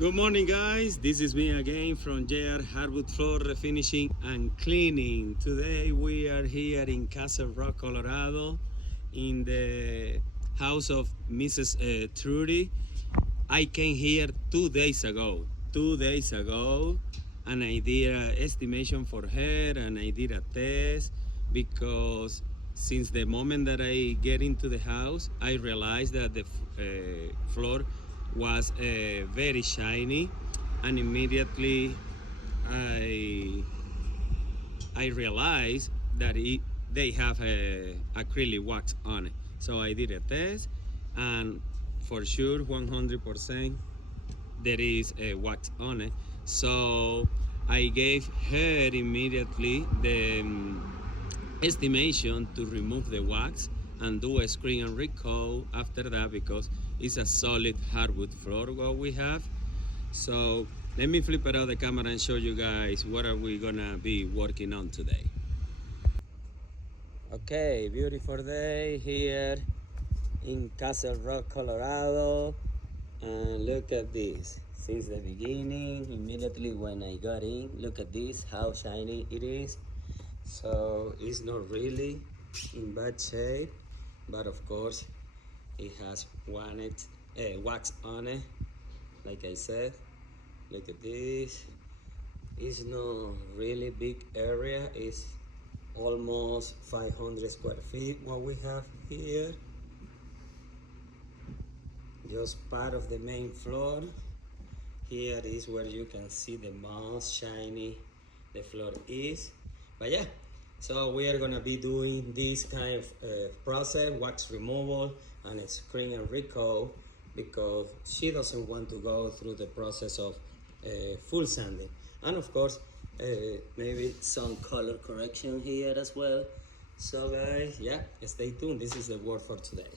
Good morning, guys. This is me again from J.R.Hardwoodfloor Refinishing and Cleaning. Today we are here in Aurora Colorado in the house of Mrs. Trudy. I came here 2 days ago, and I did an estimation for her and I did a test because since the moment that I get into the house, I realized that the floor was very shiny, and immediately I realized that they have a acrylic wax on it. So I did a test, and for sure 100% there is a wax on it. So I gave her immediately the estimation to remove the wax and do a screen and recoat after that, because it's a solid hardwood floor what we have. So let me flip it out the camera and show you guys what are we gonna be working on today. Okay, beautiful day here in Aurora Colorado, and look at this. Since the beginning, immediately when I got in, look at this, how shiny it is. So it's not really in bad shape, but of course it has wax on it. Like I said, look at this. It's not really big area. It's almost 500 square feet what we have here. Just part of the main floor. Here is where you can see the most shiny the floor is. But yeah, so we are gonna be doing this kind of process, wax removal and a screen and recoat, because she doesn't want to go through the process of full sanding. And of course, maybe some color correction here as well. So guys, yeah, stay tuned. This is the work for today.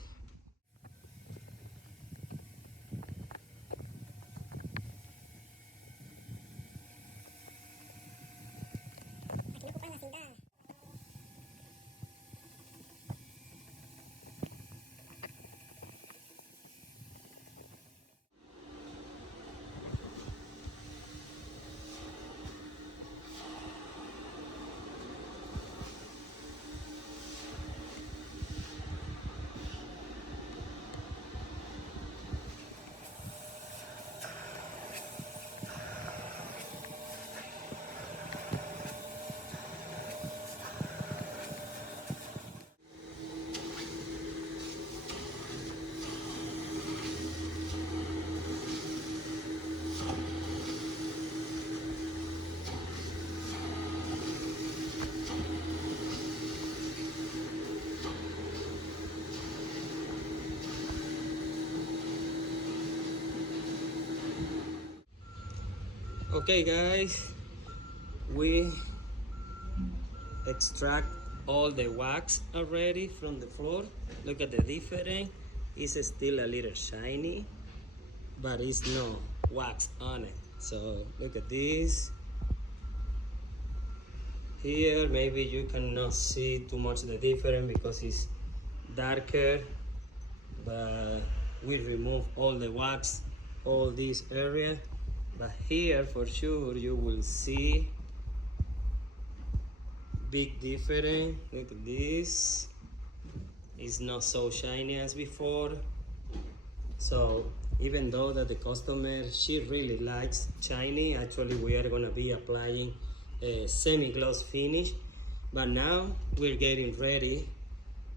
Okay guys, we extract all the wax already from the floor. Look at the difference. It's still a little shiny, but it's no wax on it. So look at this. Here maybe you cannot see too much the difference because it's darker, but we remove all the wax, all this area. But here for sure you will see big difference. Look at this. It's not so shiny as before. So even though that the customer, she really likes shiny, actually we are gonna be applying a semi-gloss finish. But now we're getting ready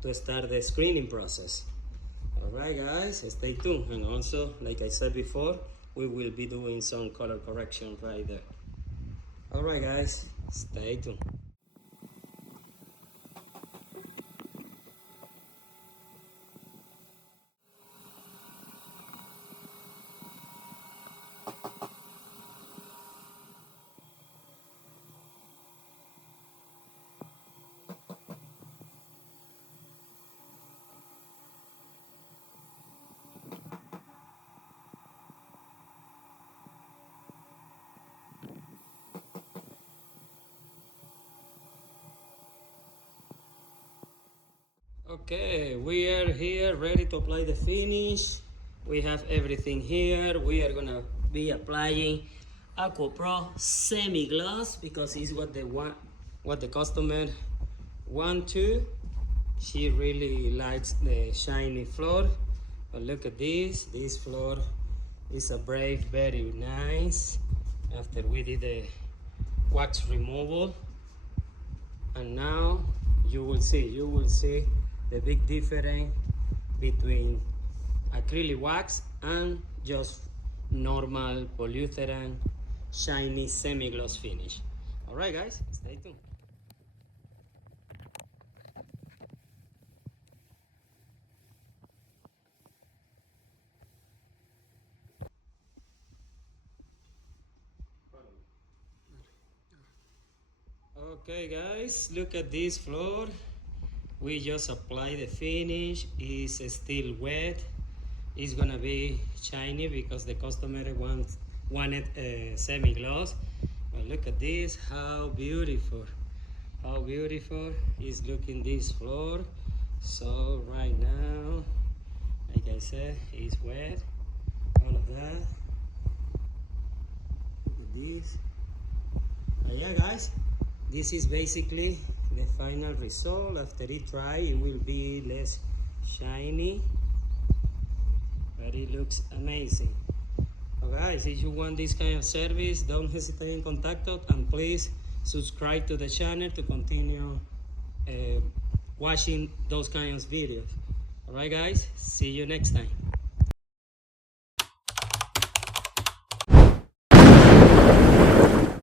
to start the screening process. All right guys, stay tuned. And also, like I said before, we will be doing some color correction right there. All right guys, stay tuned. Okay, we are here ready to apply the finish. We have everything here. We are gonna be applying Aqua Pro semi-gloss because it's what the customer want to. She really likes the shiny floor. But look at this floor is a brave, very nice after we did the wax removal. And now you will see the big difference between acrylic wax and just normal polyurethane shiny semi-gloss finish. All right guys, stay tuned. Okay guys, look at this floor. We just apply the finish. It's still wet. It's gonna be shiny because the customer wanted a semi-gloss. But look at this, how beautiful is looking this floor. So right now, like I said, it's wet, all of that. Look at this. Yeah guys, this is basically the final result. After it dry, it will be less shiny, but it looks amazing. So guys, if you want this kind of service, don't hesitate in contact us, and please subscribe to the channel to continue watching those kinds of videos. All right guys, see you next time.